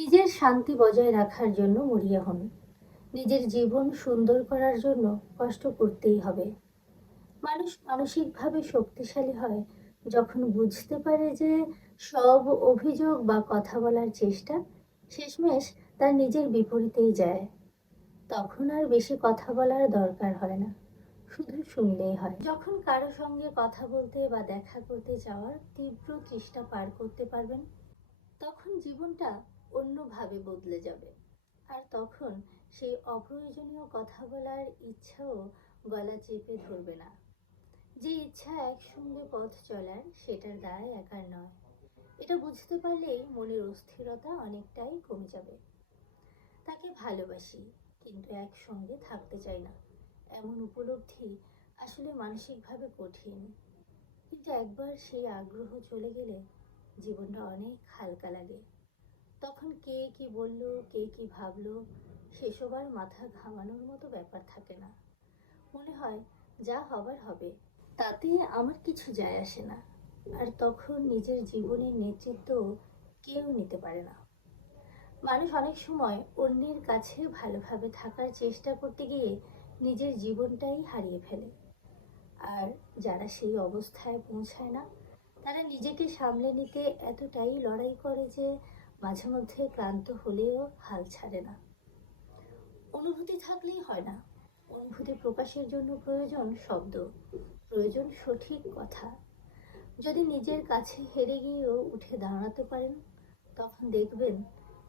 নিজের শান্তি বজায় রাখার জন্য মরিয়া হন। নিজের জীবন সুন্দর করার জন্য কষ্ট করতেই হবে। মানুষ মানসিকভাবে শক্তিশালী হয় যখন বুঝতে পারে যে সব অভিযোগ বা কথা বলার চেষ্টা শেষমেশ তার নিজের বিপরীতেই যায়। তখন আর বেশি কথা বলার দরকার হয় না, শুধু শুনলেই হয়। যখন কারো সঙ্গে কথা বলতে বা দেখা করতে যাওয়ার তীব্র তৃষ্ণা পার করতে পারবেন, তখন জীবনটা অন্যভাবে বদলে যাবে। আর তখন সেই অপ্রয়োজনীয় কথা বলার ইচ্ছাও গলা চেপে ধরবে না। যে ইচ্ছা একসঙ্গে পথ চলার, সেটার দায় একার নয়। এটা বুঝতে পারলেই মনের অস্থিরতা অনেকটাই কমে যাবে। তাকে ভালোবাসি, কিন্তু একসঙ্গে থাকতে চাই না, এমন উপলব্ধি আসলে মানসিকভাবে কঠিন। কিন্তু একবার সেই আগ্রহ চলে গেলে জীবনটা অনেক হালকা লাগে। তখন কে কি বলল, কে কি ভাবলো, সেসব আর মাথা ঘামানোর মতো ব্যাপার থাকে না। মনে হয় যা হবার হবে, তাতে আমার কিছু যায় আসে না। আর তখন নিজের জীবনের নেতৃত্ব কেউ নিতে পারে না। মানুষ অনেক সময় অন্যের কাছে ভালোভাবে থাকার চেষ্টা করতে গিয়ে নিজের জীবনটাই হারিয়ে ফেলে। আর যারা সেই অবস্থায় পৌঁছায় না, তারা নিজেকে সামলে নিতে এতটাই লড়াই করে যে মাঝে মধ্যে ক্লান্ত হলেও হাল ছাড়ে না। অনুভূতি থাকলেই হয় না, অনুভূতি প্রকাশের জন্য প্রয়োজন শব্দ, প্রয়োজন সঠিক কথা। যদি নিজের কাছে হেরে গিয়েও উঠে দাঁড়াতে পারেন, তখন দেখবেন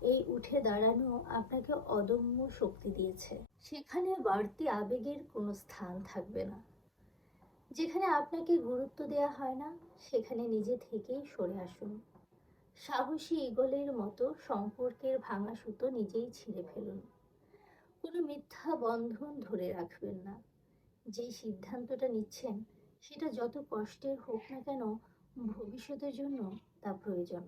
এই উঠে দাঁড়ানো আপনাকে অদম্য শক্তি দিয়েছে। সেখানে বাড়তি আবেগের কোনো স্থান থাকবে না। যেখানে আপনাকে গুরুত্ব দেওয়া হয় না, সেখানে নিজে থেকেই সরে আসুন। সাহসী ঈগলের মতো সম্পর্কের ভাঙা সুতো নিজেই ছিঁড়ে ফেলুন। কোনো মিথ্যা বন্ধন ধরে রাখবেন না। যেই সিদ্ধান্তটা নিচ্ছেন, সেটা যত কষ্টের হোক না কেন, ভবিষ্যতের জন্য তা প্রয়োজন।